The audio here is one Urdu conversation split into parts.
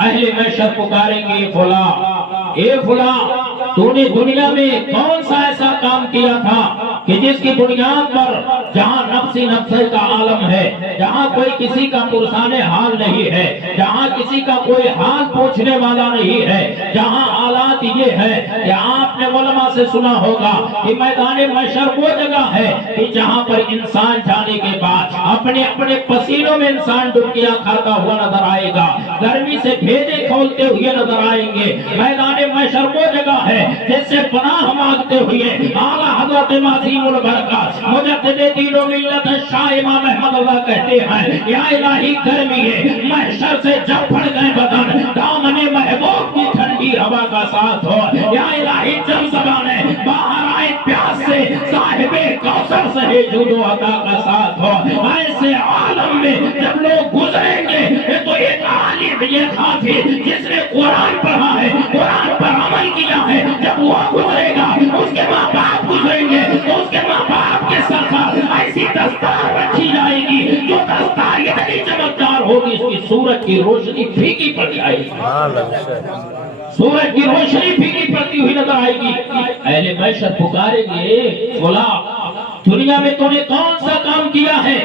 اہل محشر پکاریں گے اے فلاں تو نے دنیا میں کون سا ایسا کام کیا تھا کہ جس کی بنیاد پر جہاں نفسی نفسی کا عالم ہے، جہاں کوئی کسی کا پرسان حال نہیں ہے، جہاں کسی کا کوئی حال پوچھنے والا نہیں ہے، جہاں حالات یہ ہے کہ آپ نے علماء سے سنا ہوگا کہ میدان محشر وہ جگہ ہے کہ جہاں پر انسان جانے کے بعد اپنے اپنے پسینوں میں انسان ڈبکیاں کھاتا ہوا نظر آئے گا، گرمی سے بھیجے کھولتے ہوئے نظر آئیں گے۔ میدان محشر وہ جگہ ہے جس سے پناہ مانگتے ہوئے اعلیٰ حضرت معظم البرکات مجدد دین و ملت شاہ امام احمد اللہ کہتے ہیں، یا الہی گرمی محشر سے جب پھڑ گئے بدن، دامن محبوب کی ٹھنڈی ہوا کا ساتھ ہو، یا الہی جب زبانیں باہر آئے پیاس سے، صاحب کوثر سے ہے جود و عطا کا ساتھ ہو۔ ایسے عالم میں جب لوگ گزریں گے تو ایک عالم یہ حافظ جس نے قرآن پڑھا ہے، قرآن پر عمل کیا ہے، جب وہ گزرے گا اس کے ماں باپ گزریں گے تو اس کے ماں باپ کے ساتھ ایسی دستار رکھی جائے گی جو دستار اتنی چمکدار ہوگی اس کی سورج کی روشنی پھیکی پڑ جائے گی، سورج کی روشنی پھیکی پڑتی ہوئی نظر آئے گی۔ اہل محشر پکاریں گے فلاں دنیا میں تو نے کون سا کام کیا ہے،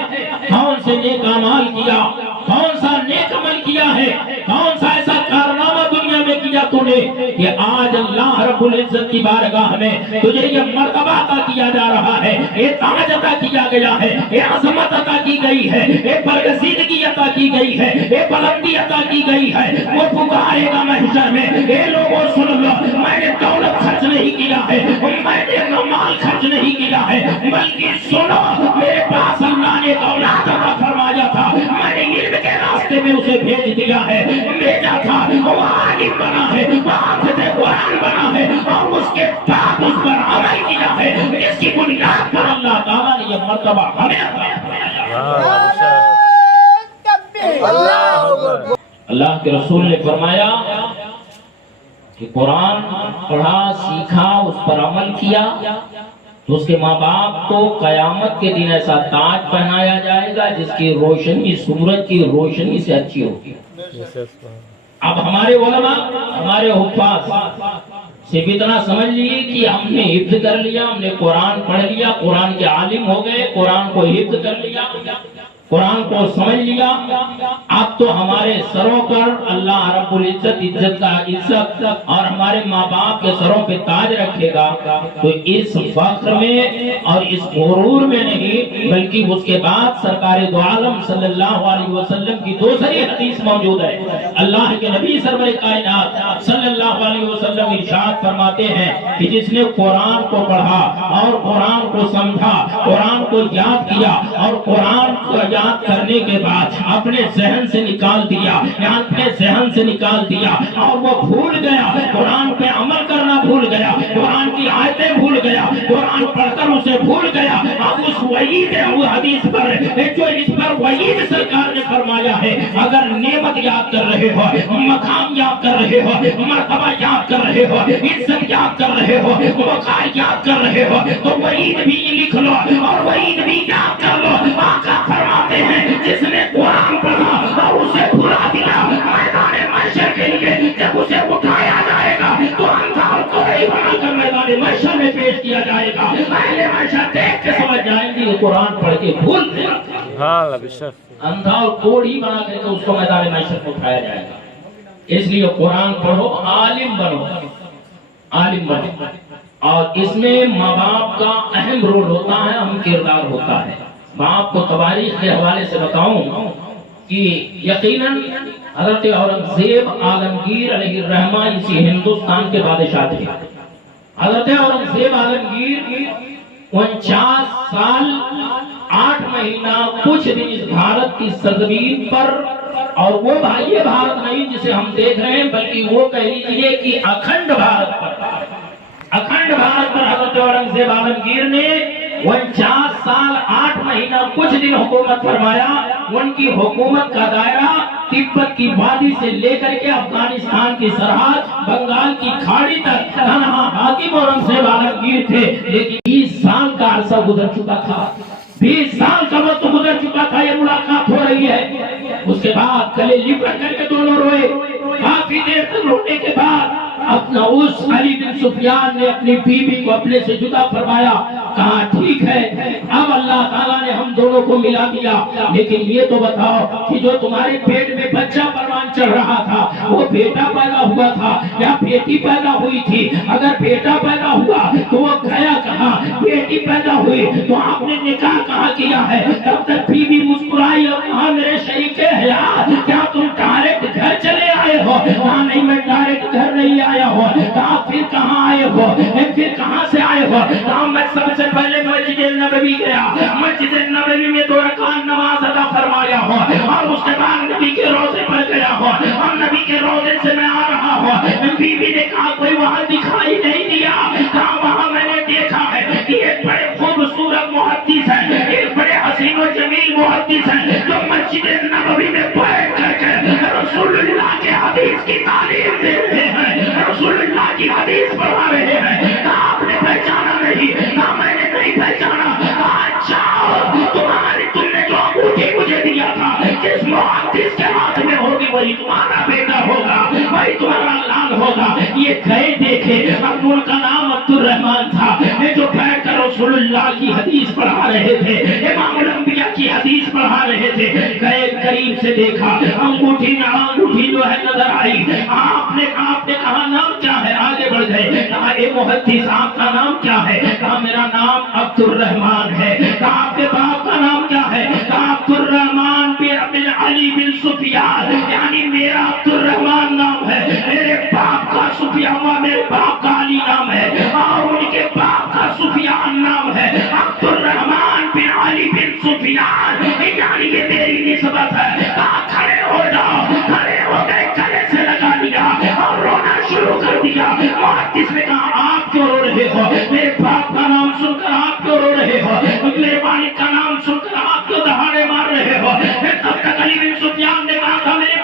کون سے نیک اعمال کیا، کون سا نیک عمل کیا ہے، کون سا ایسا کارنامہ دنیا میں کیا تو نے کہ آج اللہ رب العزت کی بارگاہ میں تجھے یہ مرتبہ عطا کیا جا رہا ہے، یہ تاج عطا کیا گیا ہے، یہ عظمت عطا کی گئی ہے، یہ برگزیدگی عطا کی گئی ہے، یہ بلندی عطا کی گئی ہے۔ وہ پکارے گا محشر میں، اے لوگوں سن لو، میں نے دولت خرچ نہیں کیا ہے، میں نے مال خرچ نہیں کیا ہے، بلکہ سنو میرے پاس اللہ نے دولت عطا فرمایا تھا، میں نے علم کے راستے میں اسے بھیج دیا ہے، بھیجا تھا، وہ عالم بنا ہے، وہ حافظ قرآن بنا ہے، اور اس کے بعد اس پر عمل کیا ہے، جس کی بنیاد پر اللہ تعالیٰ نے یہ مرتبہ ہمیں اللہ کے رسول نے فرمایا کہ قرآن پڑھا سیکھا اس پر عمل کیا تو اس کے ماں باپ کو قیامت کے دن ایسا تاج پہنایا جائے گا جس کی روشنی سورج کی روشنی سے اچھی ہوگی۔ اب ہمارے علماء ہمارے حفاظ صرف اتنا سمجھ لیے کہ ہم نے حفظ کر لیا، ہم نے قرآن پڑھ لیا، قرآن کے عالم ہو گئے، قرآن کو حفظ کر لیا، قرآن کو سمجھ لیا، اب تو ہمارے سروں پر اللہ رب العزت عزت کا عزت اور ہمارے ماں باپ کے سروں پہ تاج رکھے گا۔ تو اس فخر میں اور اس غرور میں نہیں بلکہ اس کے بعد سرکار دو عالم صلی اللہ علیہ وسلم کی دوسری حدیث موجود ہے۔ اللہ کے نبی سرور کائنات صلی اللہ علیہ وسلم ارشاد فرماتے ہیں کہ جس نے قرآن کو پڑھا اور قرآن کو سمجھا، قرآن کو یاد کیا اور قرآن کو یاد کرنے کے بعد اپنے ذہن سے نکال دیا، اپنے ذہن سے نکال دیا اور وہ بھول گیا، قرآن پہ عمل کرنا بھول گیا، قرآن کی آیتیں بھول گیا، قرآن پڑھ کر اسے بھول گیا، اب اس وعید وہ حدیث پر جو اس پر وعید سرکار نے فرمایا ہے، اگر نعمت یاد کر رہے ہو، مقام یاد کر رہے ہو، مرتبہ یاد کر رہے ہو، عزت یاد کر رہے ہو، وقار یاد کر رہے ہو تو وعید بھی لکھ لو اور وعید بھی یاد کر لو۔ آقا فرماتے ہیں جس نے قرآن پڑھا اور اسے بھلا دیا، میدان محشر کے لیے جب اسے اٹھایا جائے گا تو اندھا اور کوڑی بنا کر میدان محشر میں پیش کیا جائے گا۔ اہل محشر دیکھ کے سمجھ جائیں گے کہ قرآن پڑھ کے بھول گئے، اندھا اور کوڑی بنا کر اس کو میدان محشر میں اٹھایا جائے گا۔ اس لیے قرآن پڑھو، عالم بنو، عالم بنو، اور اس میں ماں باپ کا اہم رول ہوتا ہے، اہم کردار ہوتا ہے۔ میں آپ کو تواریخ کے حوالے سے بتاؤں کہ یقیناً حضرت اورنگزیب عالمگیر علیہ الرحمہ اسی ہندوستان کے بادشاہ تھے۔ حضرت اورنگزیب عالمگیر 49 سال 8 مہینہ کچھ دن اس بھارت کی سرزمین پر، اور وہ یہ بھارت نہیں جسے ہم دیکھ رہے ہیں بلکہ وہ کہہ لیجیے کہ اکھنڈ بھارت پر، اکھنڈ بھارت پر حضرت اورنگزیب عالمگیر نے 49 سال 8 مہینہ کچھ دن حکومت فرمایا۔ ان کی حکومت کا دائرہ تبت کی وادی سے لے کر کے افغانستان کی سرحد بنگال کی کھاڑی تک تنہا حاکم اورنگزیب عالمگیر تھے، لیکن 20 سال کا عرصہ گزر چکا تھا، 20 سال کا وقت گزر چکا تھا، یہ ملاقات ہو رہی ہے۔ اس کے بعد گلے لپٹ کر کے دونوں روئے، کافی دیر تک رونے کے بعد اپنا اس علی بن سفیان نے اپنی بیوی کو اپنے سے جدا فرمایا، کہا ٹھیک ہے اب اللہ تعالیٰ نے ہم دونوں کو ملا دیا، لیکن یہ تو بتاؤ کہ جو تمہارے پیٹ میں بچہ پروان چڑھ رہا تھا وہ بیٹا پیدا ہوا تھا یا بیٹی پیدا ہوئی تھی؟ اگر بیٹا پیدا ہوا تو وہ گیا کہاں؟ بیٹی پیدا ہوئی تو آپ نے نکاح کہاں کیا ہے؟ تب تک بیوی مسکرائی اور کہا میرے شریک حیات کیا تم ڈائریکٹ گھر چلے آئے ہو؟ کہا نہیں میں ڈائریکٹ گھر نہیں آیا ہو۔ کہا پھر کہاں آئے ہو؟ پھر کہاں سے آئے ہو؟ کہا میں سب سے پہلے مسجد نبوی گیا، مسجد نبوی میں 2 رکعت نماز ادا فرمایا ہو اور اس کے بعد نبی کے روضے پر گیا ہو اور نبی کے روضے سے میں آ رہا ہوں۔ بیوی نے کہا کوئی وہاں دکھائی نہیں دیا؟ کہا وہاں میں نے دیکھا ہے کہ ایک بڑے خوبصورت محدث ہے، ایک بڑے حسین و جمیل محدث ہے جو مسجد نبوی میں بیٹھ کر کے رسول اللہ کے حدیث کی تعلیم دے رہے ہیں، رسول اللہ کی حدیث پڑھا رہے ہیں۔ کہا آپ نے پہچانا نہیں؟ کہا میں نے نہیں پہچانا۔ کہا اچھا تم نے جو انگوٹھی مجھے دیا تھا جس محدث کے ہاتھ میں ہوگی وہی تمہارا بیٹا ہوگا، وہی تمہارا لال ہوگا۔ یہ گئے دیکھے اب ان کا نام عبد الرحمن تھا، جو بیٹھ کر رسول اللہ کی حدیث پڑھا رہے تھے، امام الانبیاء کی حدیث پڑھا رہے تھے۔ گئے قریب سے دیکھا انگوٹھی جو ہے نظر آئی۔ آپ نے کہا نام کیا ہے؟ آگے بڑھ گئے، کہا اے محدث آپ کا نام کیا ہے؟ کہا میرا نام عبد الرحمن ہے۔ کہا آپ کے باپ کا نام کیا ہے؟ کہا عبد الرحمن بن علی بن سفیان، یعنی میرا عبد الرحمن نام ہے، میرے باپ کا سفیان، میرے باپ کا علی نام ہے اور ان کے باپ کا سفیان نام ہے عبد الرحمن بن علی بن سفیان، یعنی یہ میری نسبت ہے۔ کہا کھڑے ہو جاؤ، کھڑے ہو گئے، گلے سے لگا لیا اور رونا شروع کر دیا۔ محدث نے کہا آپ کیوں رو رہے ہو؟ میرے باپ کا نام سن کر آپ کیوں رو رہے ہو؟ میرے والد کا نام سن کر آپ کیوں دہاڑے مار رہے ہو؟ تب تک علی بن سفیان نے کہا تھا میرے